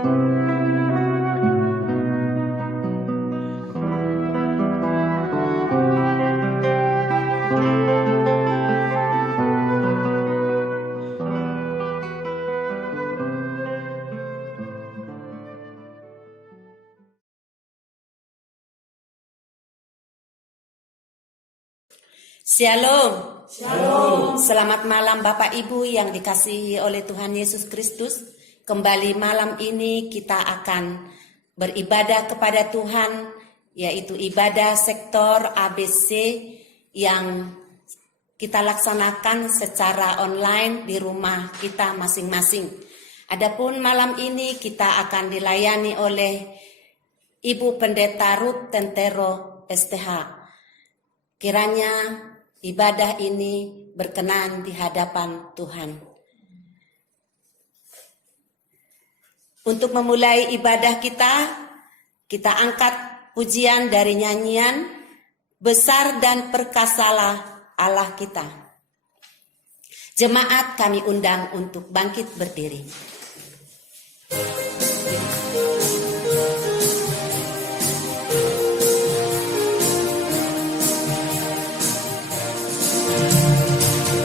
Shalom. Shalom. Selamat malam Bapak Ibu yang dikasihi oleh Tuhan Yesus Kristus. Kembali malam ini kita akan beribadah kepada Tuhan, yaitu ibadah sektor ABC yang kita laksanakan secara online di rumah kita masing-masing. Adapun malam ini kita akan dilayani oleh Ibu Pendeta Ruth Tentero STH. Kiranya ibadah ini berkenan di hadapan Tuhan. Untuk memulai ibadah kita angkat pujian dari nyanyian Besar dan Perkasalah Allah Kita. Jemaat kami undang untuk bangkit berdiri.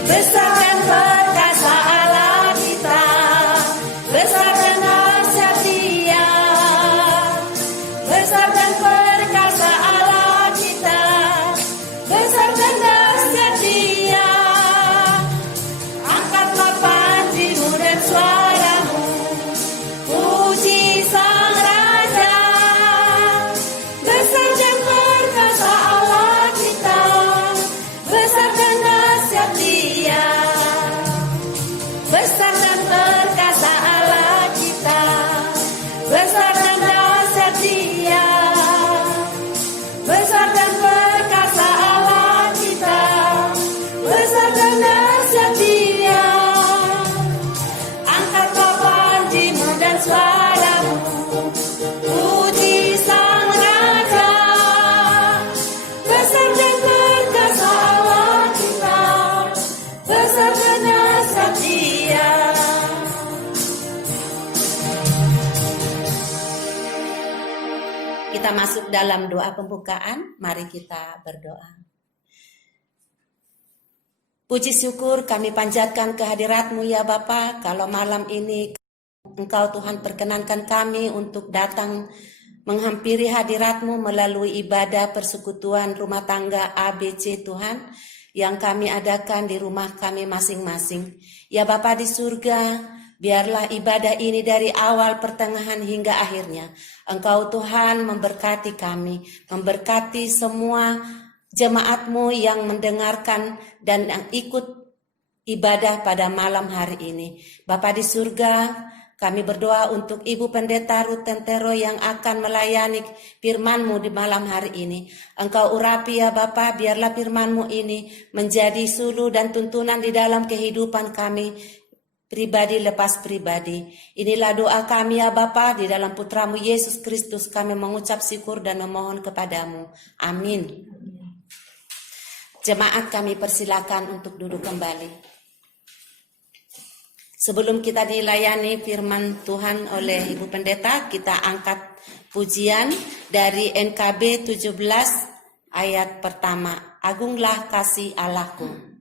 Besar dan perkasa Allah kita, besar dan dahsyat Dia. Besar dan perkasa Allah kita, besar dan dahsyat Dia. Angkatlah panjimu dan suaramu, puji Sang Raja. Besar dan perkasa Allah kita, besar dan dahsyat Dia. Besar dan perkasa Allah kita, besar dan dahsyat Dia. Besar dan perkasa Allah kita, besar dan dahsyat Dia. Angkatlah panjimu dan suaramu, puji Sang Raja. Besar dan perkasa Allah kita, besar dan dahsyat Dia. Kita masuk dalam doa pembukaan. Mari kita berdoa. Puji syukur kami panjatkan kehadirat-Mu ya Bapa. Kalau malam ini Engkau Tuhan perkenankan kami untuk datang menghampiri hadirat-Mu melalui ibadah persekutuan rumah tangga ABC Tuhan yang kami adakan di rumah kami masing-masing. Ya Bapa di surga, biarlah ibadah ini dari awal, pertengahan hingga akhirnya Engkau Tuhan memberkati kami, memberkati semua jemaat-Mu yang mendengarkan dan yang ikut ibadah pada malam hari ini. Bapa di surga, kami berdoa untuk Ibu Pendeta Ruth Tentero yang akan melayani firman-Mu di malam hari ini. Engkau urapi ya Bapa, biarlah firman-Mu ini menjadi suluh dan tuntunan di dalam kehidupan kami, pribadi lepas pribadi. Inilah doa kami ya Bapa, di dalam Putra-Mu Yesus Kristus kami mengucap syukur dan memohon kepadamu. Amin. Jemaat kami persilakan untuk duduk kembali. Sebelum kita dilayani firman Tuhan oleh Ibu Pendeta, kita angkat pujian dari NKB 17 ayat pertama. Agunglah kasih Allahku.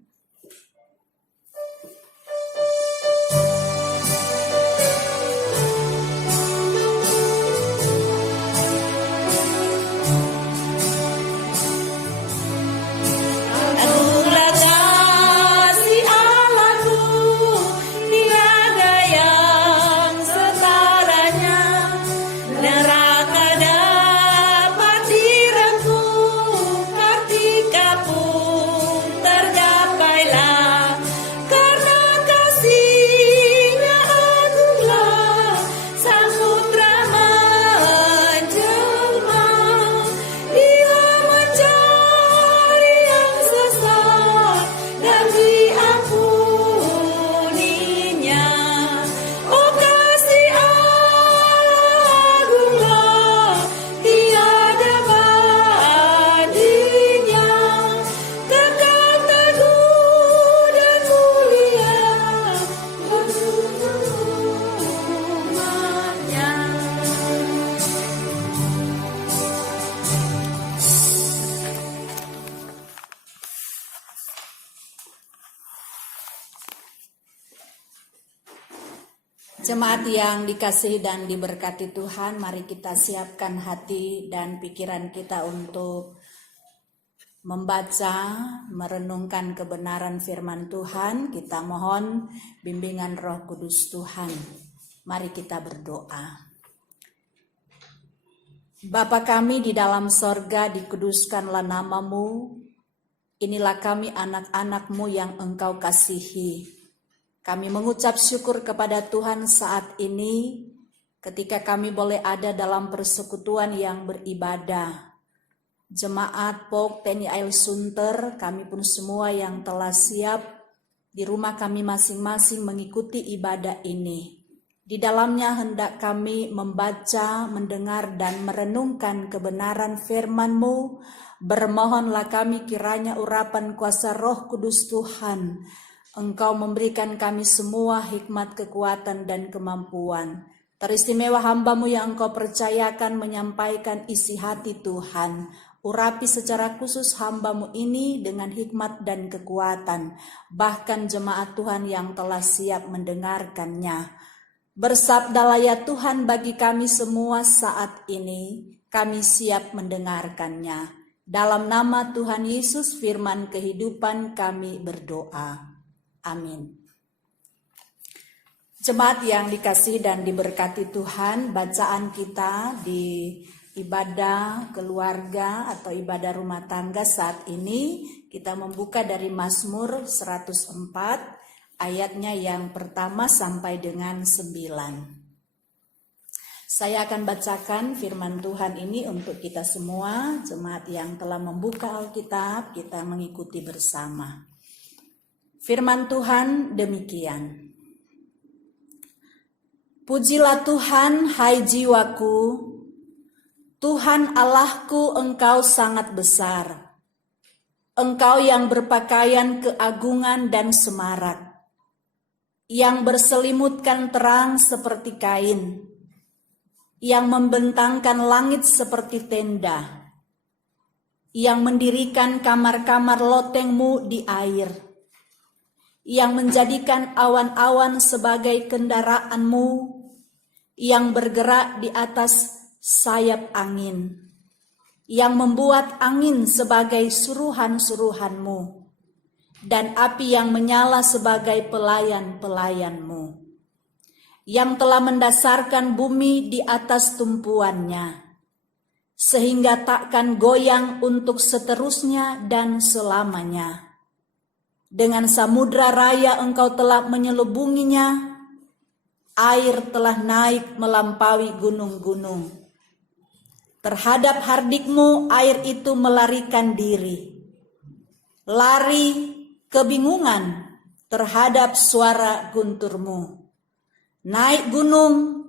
Terdapat Jemaat yang dikasihi dan diberkati Tuhan, mari kita siapkan hati dan pikiran kita untuk membaca, merenungkan kebenaran firman Tuhan. Kita mohon bimbingan Roh Kudus Tuhan. Mari kita berdoa. Bapa kami di dalam sorga, dikuduskanlah namamu. Inilah kami anak-anak-Mu yang Engkau kasihi. Kami mengucap syukur kepada Tuhan saat ini ketika kami boleh ada dalam persekutuan yang beribadah. Jemaat POK TNI AL Sunter, kami pun semua yang telah siap di rumah kami masing-masing mengikuti ibadah ini. Di dalamnya hendak kami membaca, mendengar dan merenungkan kebenaran firman-Mu. Bermohonlah kami kiranya urapan kuasa Roh Kudus Tuhan, Engkau memberikan kami semua hikmat, kekuatan, dan kemampuan. Teristimewa hamba-Mu yang Engkau percayakan menyampaikan isi hati Tuhan. Urapi secara khusus hamba-Mu ini dengan hikmat dan kekuatan. Bahkan jemaat Tuhan yang telah siap mendengarkannya. Bersabdalah ya Tuhan bagi kami semua saat ini. Kami siap mendengarkannya. Dalam nama Tuhan Yesus firman kehidupan kami berdoa. Amin. Jemaat yang dikasihi dan diberkati Tuhan, bacaan kita di ibadah keluarga atau ibadah rumah tangga saat ini kita membuka dari Mazmur 104 ayatnya yang pertama sampai dengan 9. Saya akan bacakan firman Tuhan ini untuk kita semua, jemaat yang telah membuka Alkitab, kita mengikuti bersama. Firman Tuhan demikian. Pujilah Tuhan, hai jiwaku. Tuhan Allahku, Engkau sangat besar. Engkau yang berpakaian keagungan dan semarak, yang berselimutkan terang seperti kain, yang membentangkan langit seperti tenda, yang mendirikan kamar-kamar loteng-Mu di air, yang menjadikan awan-awan sebagai kendaraan-Mu, yang bergerak di atas sayap angin, yang membuat angin sebagai suruhan-suruhan-Mu, dan api yang menyala sebagai pelayan-pelayan-Mu, yang telah mendasarkan bumi di atas tumpuannya, sehingga takkan goyang untuk seterusnya dan selamanya. Dengan samudra raya Engkau telah menyelubunginya, air telah naik melampaui gunung-gunung. Terhadap hardik-Mu air itu melarikan diri, lari kebingungan terhadap suara guntur-Mu. Naik gunung,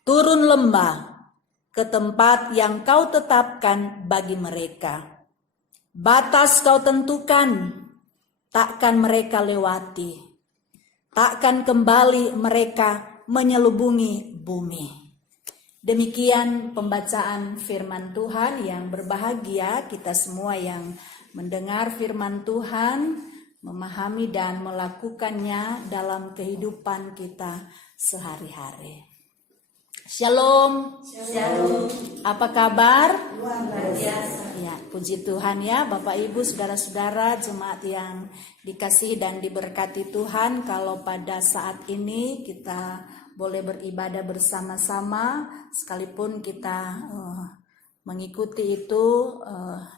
turun lembah, ke tempat yang Kau tetapkan bagi mereka. Batas Kau tentukan, takkan mereka lewati, takkan kembali mereka menyelubungi bumi. Demikian pembacaan firman Tuhan. Yang berbahagia kita semua yang mendengar firman Tuhan, memahami dan melakukannya dalam kehidupan kita sehari-hari. Shalom. Shalom. Apa kabar? Luar biasa. Ya, puji Tuhan ya Bapak Ibu, saudara-saudara, jemaat yang dikasihi dan diberkati Tuhan. Kalau pada saat ini kita boleh beribadah bersama-sama, sekalipun kita mengikuti itu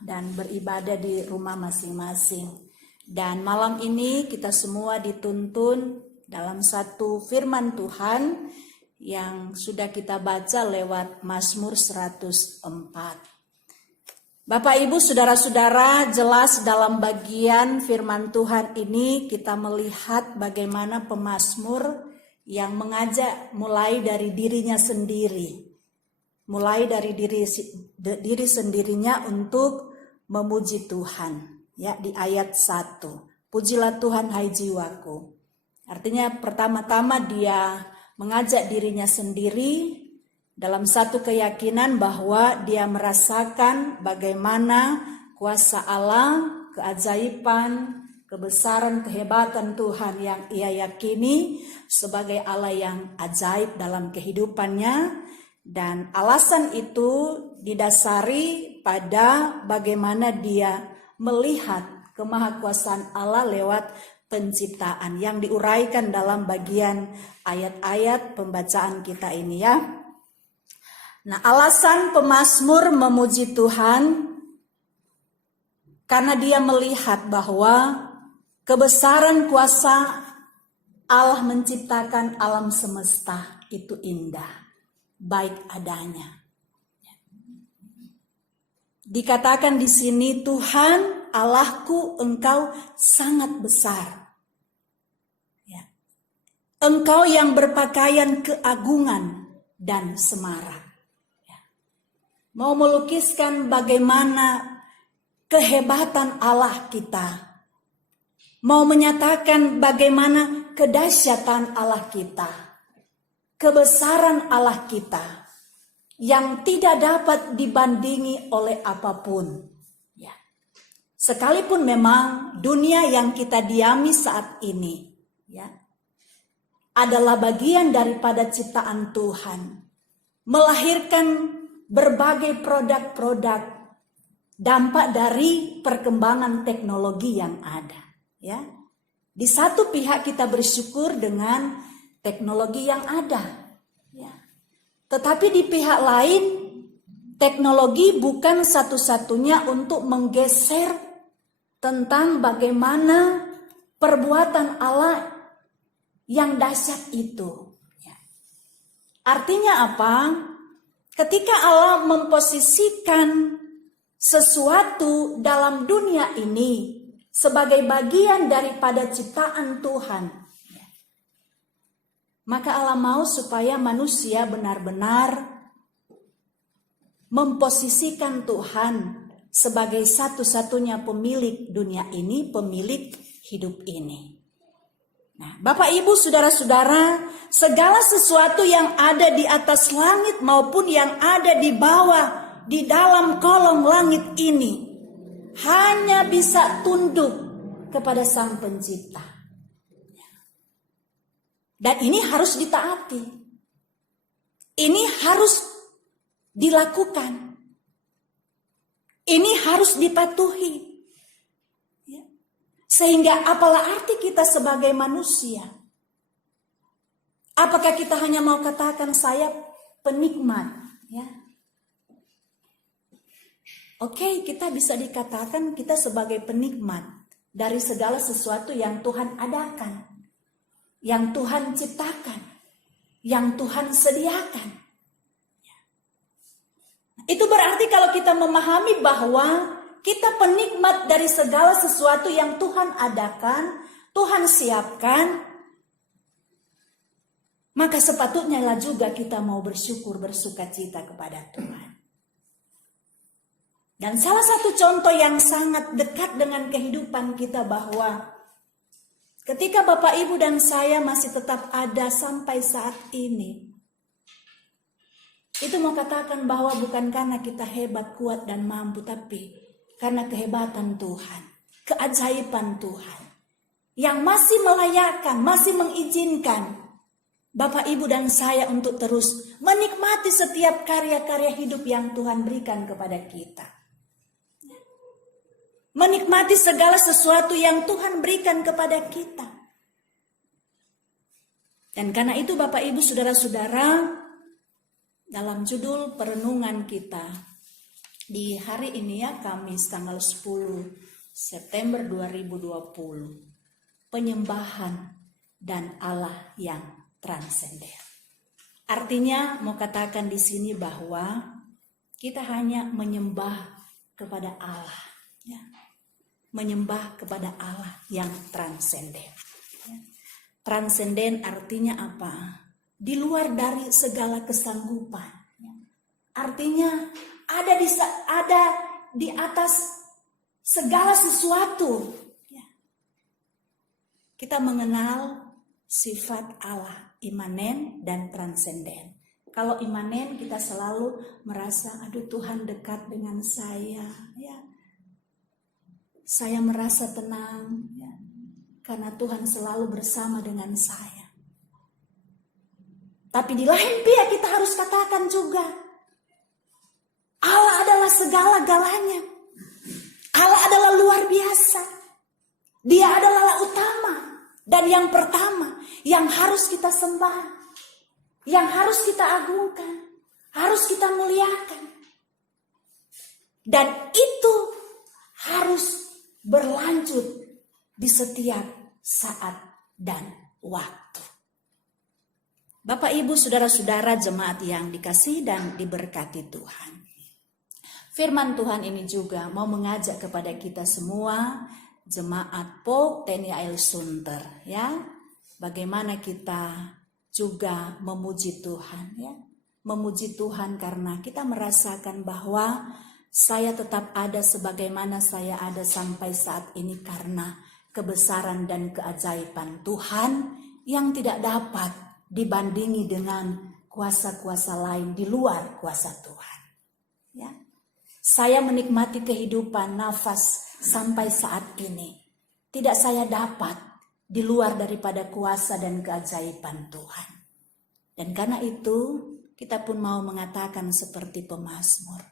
dan beribadah di rumah masing-masing. Dan malam ini kita semua dituntun dalam satu firman Tuhan yang sudah kita baca lewat Mazmur 104. Bapak Ibu saudara-saudara, jelas dalam bagian firman Tuhan ini kita melihat bagaimana pemazmur yang mengajak mulai dari dirinya sendiri. Mulai dari diri sendirinya untuk memuji Tuhan. Ya, di ayat 1. Pujilah Tuhan hai jiwaku. Artinya pertama-tama dia mengajak dirinya sendiri dalam satu keyakinan bahwa dia merasakan bagaimana kuasa Allah, keajaiban, kebesaran, kehebatan Tuhan yang ia yakini sebagai Allah yang ajaib dalam kehidupannya. Dan alasan itu didasari pada bagaimana dia melihat kemahakuasaan Allah lewat penciptaan yang diuraikan dalam bagian ayat-ayat pembacaan kita ini ya. Nah, alasan pemazmur memuji Tuhan karena dia melihat bahwa kebesaran kuasa Allah menciptakan alam semesta itu indah, baik adanya. Dikatakan di sini, Tuhan Allahku, Engkau sangat besar. Ya. Engkau yang berpakaian keagungan dan semarak. Ya. Mau melukiskan bagaimana kehebatan Allah kita. Mau menyatakan bagaimana kedahsyatan Allah kita. Kebesaran Allah kita yang tidak dapat dibandingi oleh apapun. Ya. Sekalipun memang dunia yang kita diami saat ini ya, adalah bagian daripada ciptaan Tuhan, melahirkan berbagai produk-produk dampak dari perkembangan teknologi yang ada. Ya. Di satu pihak kita bersyukur dengan teknologi yang ada. Ya. Tetapi di pihak lain, teknologi bukan satu-satunya untuk menggeser tentang bagaimana perbuatan Allah yang dahsyat itu. Ya. Artinya apa? Ketika Allah memposisikan sesuatu dalam dunia ini sebagai bagian daripada ciptaan Tuhan, maka Allah mau supaya manusia benar-benar memposisikan Tuhan sebagai satu-satunya pemilik dunia ini, pemilik hidup ini. Nah, Bapak Ibu, saudara-saudara, segala sesuatu yang ada di atas langit maupun yang ada di bawah, di dalam kolong langit ini hanya bisa tunduk kepada Sang Pencipta. Dan ini harus ditaati. Ini harus dilakukan. Ini harus dipatuhi. Ya. Sehingga apalah arti kita sebagai manusia? Apakah kita hanya mau katakan saya penikmat? Ya. Oke, kita bisa dikatakan kita sebagai penikmat dari segala sesuatu yang Tuhan adakan, yang Tuhan ciptakan, yang Tuhan sediakan. Itu berarti kalau kita memahami bahwa kita penikmat dari segala sesuatu yang Tuhan adakan, Tuhan siapkan, maka sepatutnya lah juga kita mau bersyukur, bersukacita kepada Tuhan. Dan salah satu contoh yang sangat dekat dengan kehidupan kita bahwa ketika Bapak Ibu dan saya masih tetap ada sampai saat ini, itu mau katakan bahwa bukan karena kita hebat, kuat dan mampu, tapi karena kehebatan Tuhan, keajaiban Tuhan yang masih melayakkan, masih mengizinkan Bapak Ibu dan saya untuk terus menikmati setiap karya-karya hidup yang Tuhan berikan kepada kita. Menikmati segala sesuatu yang Tuhan berikan kepada kita. Dan karena itu Bapak Ibu saudara-saudara, dalam judul perenungan kita di hari ini ya, Kamis tanggal 10 September 2020, penyembahan dan Allah yang transenden. Artinya mau katakan di sini bahwa kita hanya menyembah kepada Allah, ya. Menyembah kepada Allah yang transenden. Transenden artinya apa? Di luar dari segala kesanggupan. Artinya ada di atas segala sesuatu. Kita mengenal sifat Allah imanen dan transenden. Kalau imanen kita selalu merasa, aduh Tuhan dekat dengan saya, ya. Saya merasa tenang, ya. karena Tuhan selalu bersama dengan saya. Tapi di lain pihak kita harus katakan juga, Allah adalah segala-galanya. Allah adalah luar biasa. Dia adalah utama dan yang pertama yang harus kita sembah, yang harus kita agungkan, harus kita muliakan. Dan itu harus berlanjut di setiap saat dan waktu. Bapak, Ibu, saudara-saudara jemaat yang dikasihi dan diberkati Tuhan. Firman Tuhan ini juga mau mengajak kepada kita semua, jemaat POK TNI AL Sunter, ya. Bagaimana kita juga memuji Tuhan, ya. Memuji Tuhan karena kita merasakan bahwa saya tetap ada sebagaimana saya ada sampai saat ini karena kebesaran dan keajaiban Tuhan yang tidak dapat dibandingi dengan kuasa-kuasa lain di luar kuasa Tuhan. Ya. Saya menikmati kehidupan nafas sampai saat ini. Tidak saya dapat di luar daripada kuasa dan keajaiban Tuhan. Dan karena itu kita pun mau mengatakan seperti pemazmur,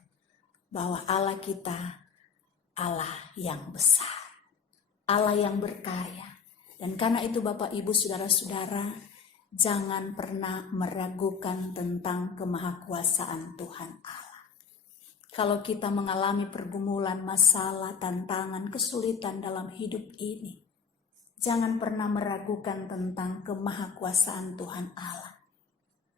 bahwa Allah kita Allah yang besar, Allah yang berkarya. Dan karena itu Bapak, Ibu, saudara-saudara, jangan pernah meragukan tentang kemahakuasaan Tuhan Allah. Kalau kita mengalami pergumulan, masalah, tantangan, kesulitan dalam hidup ini, jangan pernah meragukan tentang kemahakuasaan Tuhan Allah.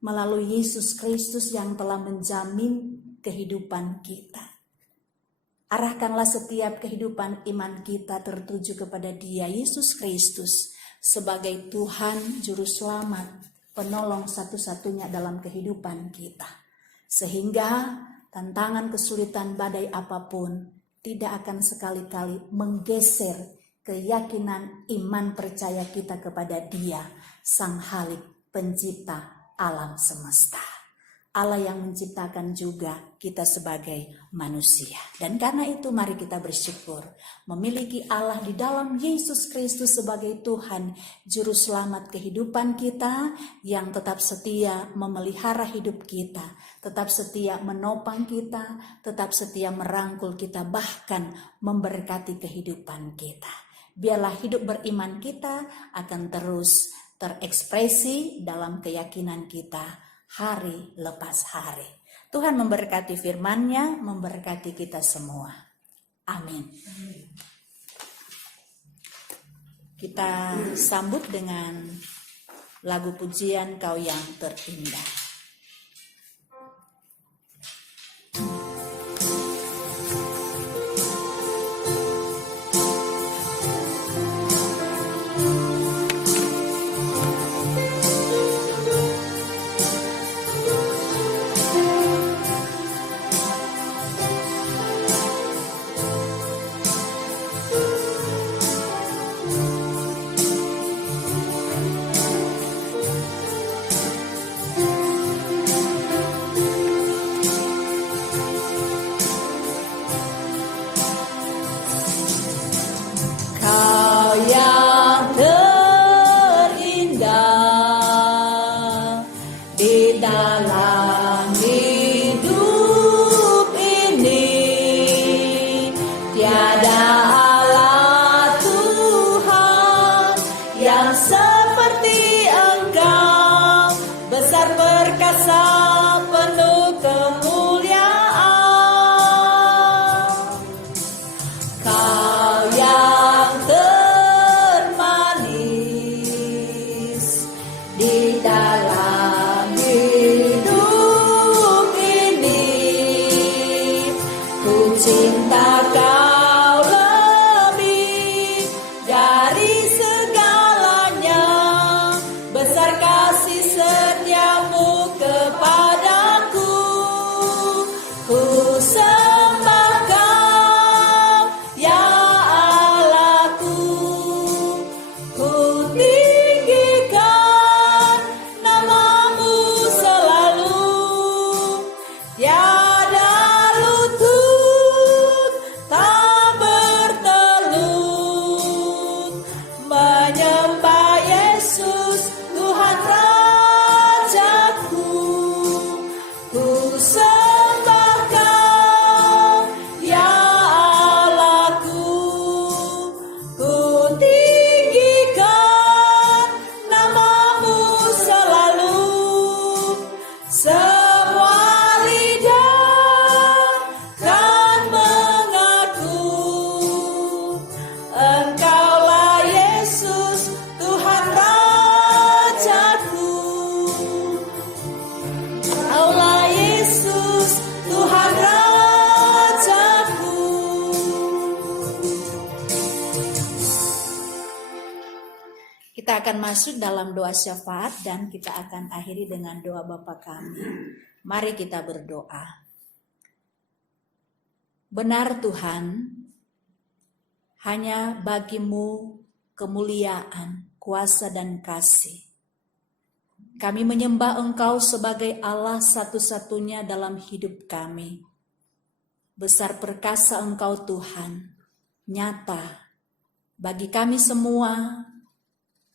Melalui Yesus Kristus yang telah menjamin kehidupan kita. Arahkanlah setiap kehidupan iman kita tertuju kepada Dia, Yesus Kristus, sebagai Tuhan, Juru Selamat, penolong satu-satunya dalam kehidupan kita. Sehingga tantangan, kesulitan, badai apapun tidak akan sekali-kali menggeser keyakinan iman percaya kita kepada Dia, Sang Halik, Pencipta alam semesta. Allah yang menciptakan juga kita sebagai manusia. Dan karena itu mari kita bersyukur memiliki Allah di dalam Yesus Kristus sebagai Tuhan, Juru Selamat kehidupan kita, yang tetap setia memelihara hidup kita, tetap setia menopang kita, tetap setia merangkul kita, bahkan memberkati kehidupan kita. Biarlah hidup beriman kita akan terus terekspresi dalam keyakinan kita hari lepas hari. Tuhan memberkati firman-Nya, memberkati kita semua. Amin. Kita sambut dengan lagu pujian Kau yang terindah. Di dalam hidup Kita akan masuk dalam doa syafaat dan kita akan akhiri dengan doa Bapa kami. Mari kita berdoa. Benar Tuhan, hanya bagimu kemuliaan, kuasa dan kasih. Kami menyembah Engkau sebagai Allah satu-satunya dalam hidup kami. Besar perkasa Engkau Tuhan, nyata bagi kami semua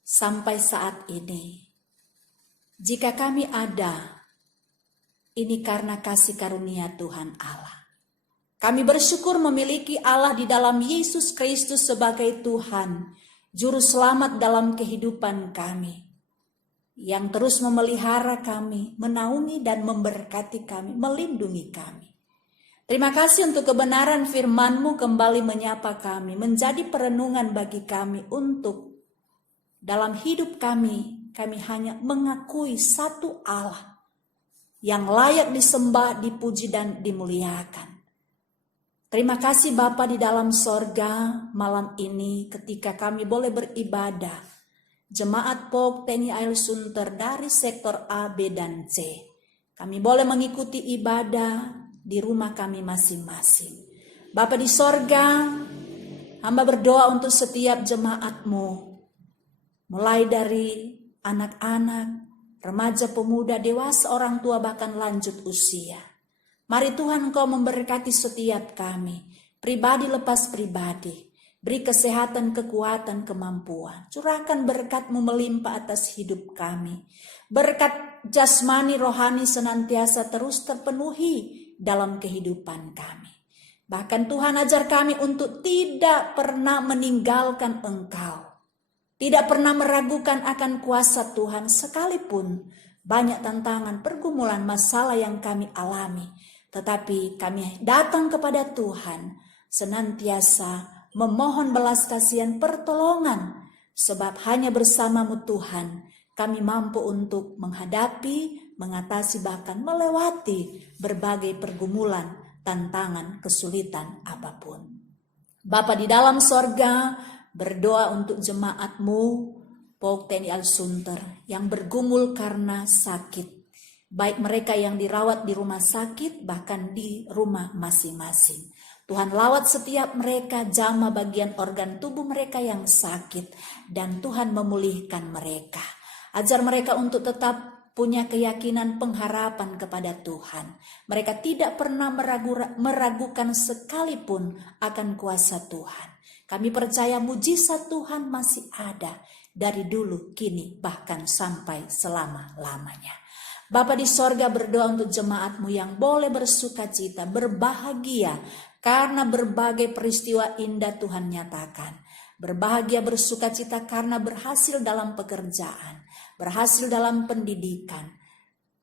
sampai saat ini. Jika kami ada, ini karena kasih karunia Tuhan Allah. Kami bersyukur memiliki Allah di dalam Yesus Kristus sebagai Tuhan, Juru Selamat dalam kehidupan kami, yang terus memelihara kami, menaungi dan memberkati kami, melindungi kami. Terima kasih untuk kebenaran firman-Mu kembali menyapa kami, menjadi perenungan bagi kami untuk dalam hidup kami hanya mengakui satu Allah yang layak disembah, dipuji dan dimuliakan. Terima kasih Bapa di dalam sorga malam ini ketika kami boleh beribadah. Jemaat POG TNI AL Sunter dari sektor A, B, dan C. Kami boleh mengikuti ibadah di rumah kami masing-masing. Bapa di sorga, hamba berdoa untuk setiap jemaat-Mu, mulai dari anak-anak, remaja, pemuda, dewasa, orang tua, bahkan lanjut usia. Mari Tuhan Engkau memberkati setiap kami, pribadi lepas pribadi. Beri kesehatan, kekuatan, kemampuan. Curahkan berkat-Mu melimpah atas hidup kami. Berkat jasmani, rohani senantiasa terus terpenuhi dalam kehidupan kami. Bahkan Tuhan ajar kami untuk tidak pernah meninggalkan Engkau. Tidak pernah meragukan akan kuasa Tuhan sekalipun banyak tantangan, pergumulan, masalah yang kami alami. Tetapi kami datang kepada Tuhan senantiasa memohon belas kasihan pertolongan. Sebab hanya bersama-Mu Tuhan kami mampu untuk menghadapi, mengatasi bahkan melewati berbagai pergumulan, tantangan, kesulitan apapun. Bapa di dalam sorga, berdoa untuk jemaat-Mu POG TNI AL Sunter yang bergumul karena sakit. Baik mereka yang dirawat di rumah sakit bahkan di rumah masing-masing. Tuhan lawat setiap mereka, jamah bagian organ tubuh mereka yang sakit, dan Tuhan memulihkan mereka. Ajar mereka untuk tetap punya keyakinan pengharapan kepada Tuhan. Mereka tidak pernah meragukan sekalipun akan kuasa Tuhan. Kami percaya mujizat Tuhan masih ada dari dulu, kini, bahkan sampai selama-lamanya. Bapa di sorga, berdoa untuk jemaat-Mu yang boleh bersuka cita, berbahagia, karena berbagai peristiwa indah Tuhan nyatakan. Berbahagia, bersuka cita karena berhasil dalam pekerjaan, berhasil dalam pendidikan,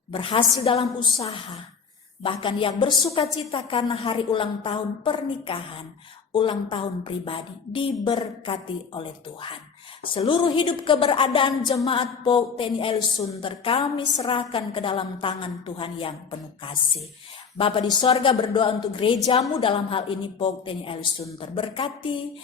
berhasil dalam usaha. Bahkan yang bersuka cita karena hari ulang tahun pernikahan, ulang tahun pribadi, diberkati oleh Tuhan. Seluruh hidup keberadaan jemaat POG TNI AL Sunter kami serahkan ke dalam tangan Tuhan yang penuh kasih. Bapa di sorga, berdoa untuk gereja-Mu dalam hal ini POG TNI AL Sunter. Berkati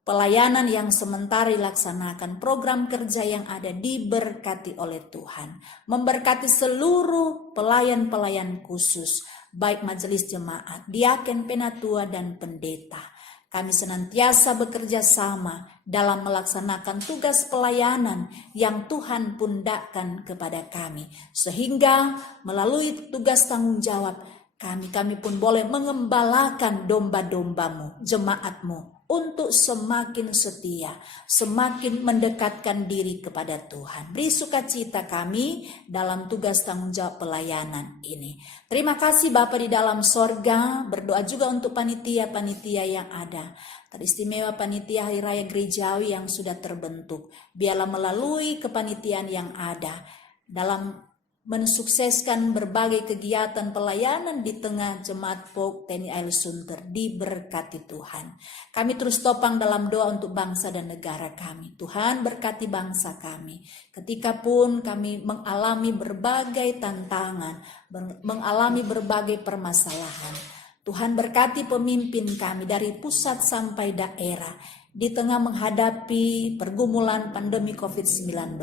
pelayanan yang sementara dilaksanakan, program kerja yang ada diberkati oleh Tuhan. Memberkati seluruh pelayan-pelayan khusus, baik majelis jemaat, diaken, penatua, dan pendeta. Kami senantiasa bekerja sama dalam melaksanakan tugas pelayanan yang Tuhan pundakkan kepada kami. Sehingga melalui tugas tanggung jawab kami pun boleh mengembalakan domba-domba-Mu, jemaat-Mu, untuk semakin setia, semakin mendekatkan diri kepada Tuhan. Beri sukacita kami dalam tugas tanggung jawab pelayanan ini. Terima kasih Bapa di dalam sorga. Berdoa juga untuk panitia-panitia yang ada. Teristimewa panitia Hari Raya Gerejawi yang sudah terbentuk. Biarlah melalui kepanitiaan yang ada dalam mensukseskan berbagai kegiatan pelayanan di tengah jemaat POG TNI AL Sunter, diberkati Tuhan. Kami terus topang dalam doa untuk bangsa dan negara kami. Tuhan berkati bangsa kami. Ketika pun kami mengalami berbagai tantangan, mengalami berbagai permasalahan, Tuhan berkati pemimpin kami dari pusat sampai daerah di tengah menghadapi pergumulan pandemi COVID-19.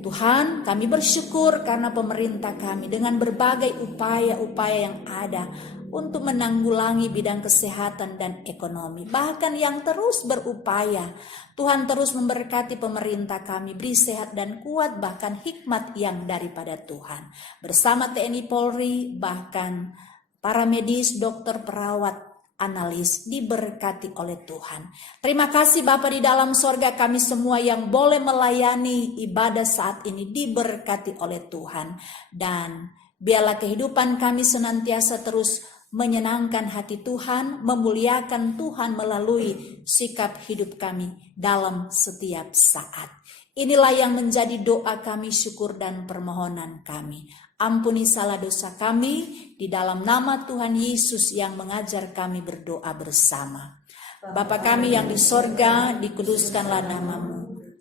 Tuhan, kami bersyukur karena pemerintah kami dengan berbagai upaya-upaya yang ada untuk menanggulangi bidang kesehatan dan ekonomi, bahkan yang terus berupaya. Tuhan terus memberkati pemerintah kami, beri sehat dan kuat, bahkan hikmat yang daripada Tuhan. Bersama TNI Polri, bahkan para medis, dokter, perawat, analis diberkati oleh Tuhan. Terima kasih Bapa di dalam sorga, kami semua yang boleh melayani ibadah saat ini diberkati oleh Tuhan. Dan biarlah kehidupan kami senantiasa terus menyenangkan hati Tuhan, memuliakan Tuhan melalui sikap hidup kami dalam setiap saat. Inilah yang menjadi doa kami, syukur dan permohonan kami. Ampuni salah dosa kami di dalam nama Tuhan Yesus yang mengajar kami berdoa bersama. Bapa kami yang di sorga, dikuduskanlah namamu.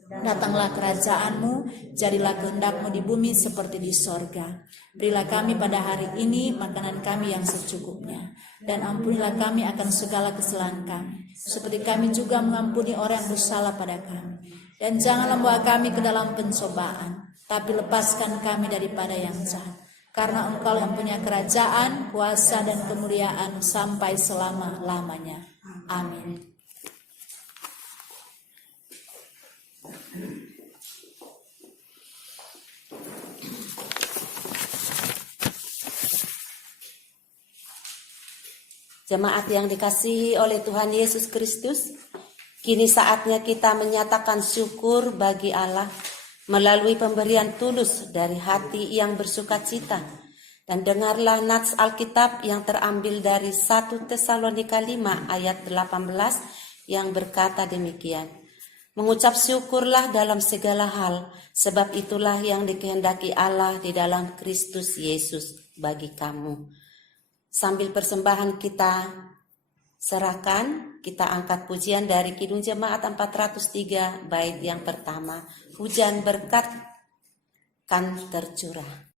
Datanglah kerajaan-Mu, jadilah kehendak-Mu di bumi seperti di sorga. Berilah kami pada hari ini makanan kami yang secukupnya. Dan ampunilah kami akan segala kesalahan kami, seperti kami juga mengampuni orang yang bersalah pada kami. Dan janganlah membawa kami ke dalam pencobaan, tapi lepaskan kami daripada yang jahat. Karena Engkau yang punya kerajaan, kuasa dan kemuliaan sampai selama-lamanya. Amin. Jemaat yang dikasihi oleh Tuhan Yesus Kristus, kini saatnya kita menyatakan syukur bagi Allah melalui pemberian tulus dari hati yang bersukacita. Dan dengarlah nats Alkitab yang terambil dari 1 Tesalonika 5 ayat 18 yang berkata demikian. Mengucap syukurlah dalam segala hal, sebab itulah yang dikehendaki Allah di dalam Kristus Yesus bagi kamu. Sambil persembahan kita serahkan, kita angkat pujian dari Kidung Jemaat 403 bait yang pertama. Hujan berkat kan tercurah.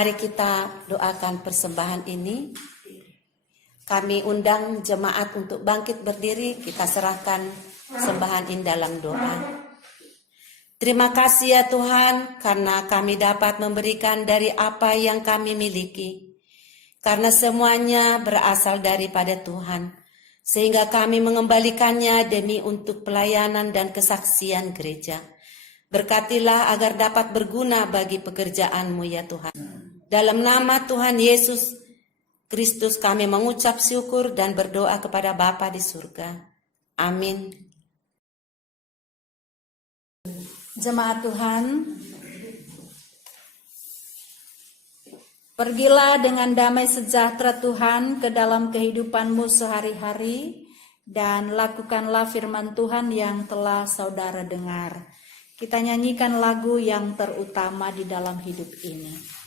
Mari kita doakan persembahan ini. Kami undang jemaat untuk bangkit berdiri, kita serahkan sembahan ini dalam doa. Terima kasih ya Tuhan, karena kami dapat memberikan dari apa yang kami miliki. Karena semuanya berasal daripada Tuhan, sehingga kami mengembalikannya demi untuk pelayanan dan kesaksian gereja. Berkatilah agar dapat berguna bagi pekerjaan-Mu ya Tuhan. Dalam nama Tuhan Yesus Kristus kami mengucap syukur dan berdoa kepada Bapa di surga. Amin. Jemaat Tuhan, pergilah dengan damai sejahtera Tuhan ke dalam kehidupanmu sehari-hari dan lakukanlah firman Tuhan yang telah saudara dengar. Kita nyanyikan lagu yang terutama di dalam hidup ini.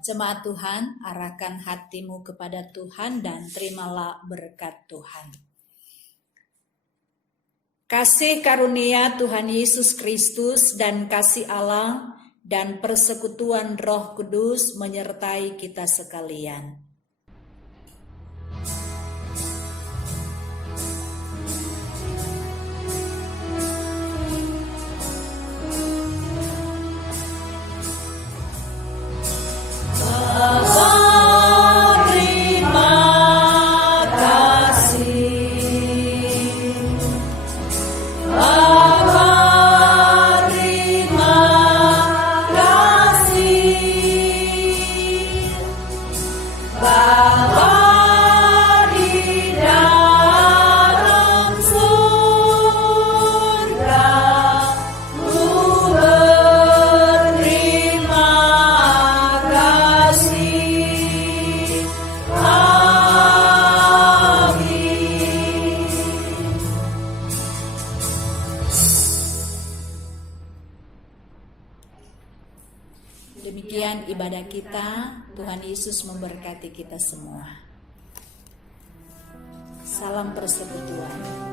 Jemaat Tuhan, arahkan hatimu kepada Tuhan dan terimalah berkat Tuhan. Kasih karunia Tuhan Yesus Kristus dan kasih Allah dan persekutuan Roh Kudus menyertai kita sekalian. Demikian ibadah kita. Tuhan Yesus memberkati kita semua. Salam persekutuan.